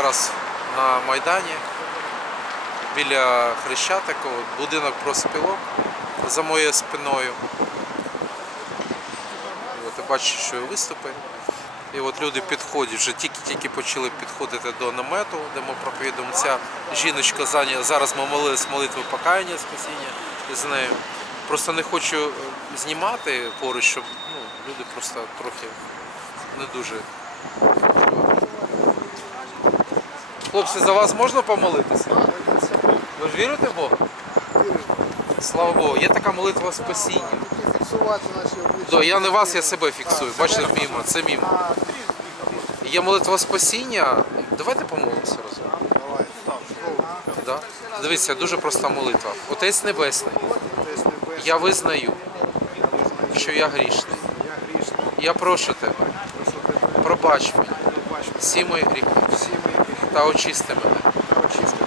Зараз на Майдані біля Хрещатика, от будинок проспілок за моєю спиною. От я бачу, що і виступи. І от люди підходять, вже тільки-тільки почали підходити до намету, де ми проповідуємо. Ця жіночка зараз ми молились молитви покаяння спасіння з нею. Просто не хочу е, знімати поруч, щоб ну, люди просто трохи не дуже. Хлопці, за вас можна помолитися? Ви ж вірите в Бога? Слава Богу, є така молитва спасіння. фіксувати наші обличчя. Да, я не вас, я себе фіксую. Бачите, мімо, це мімо. Є молитва спасіння. Давайте помолимося разом. Да? Дивіться, дуже проста молитва. Отець Небесний, я визнаю, що я грішний. Я прошу тебе, пробач мені всі мої гріхи та очисти мене.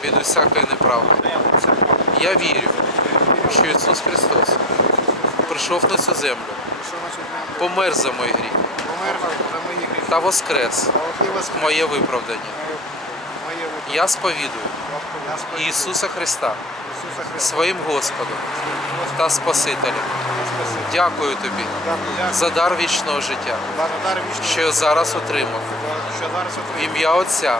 Від усякої неправди. Я вірю, що Ісус Христос прийшов на цю землю, помер за мої гріхи. та воскрес. Моє виправдання. Я сповідую Ісуса Христа своїм Господом та Спасителем. Дякую тобі за дар вічного життя, що я зараз отримав. В Ім'я Отця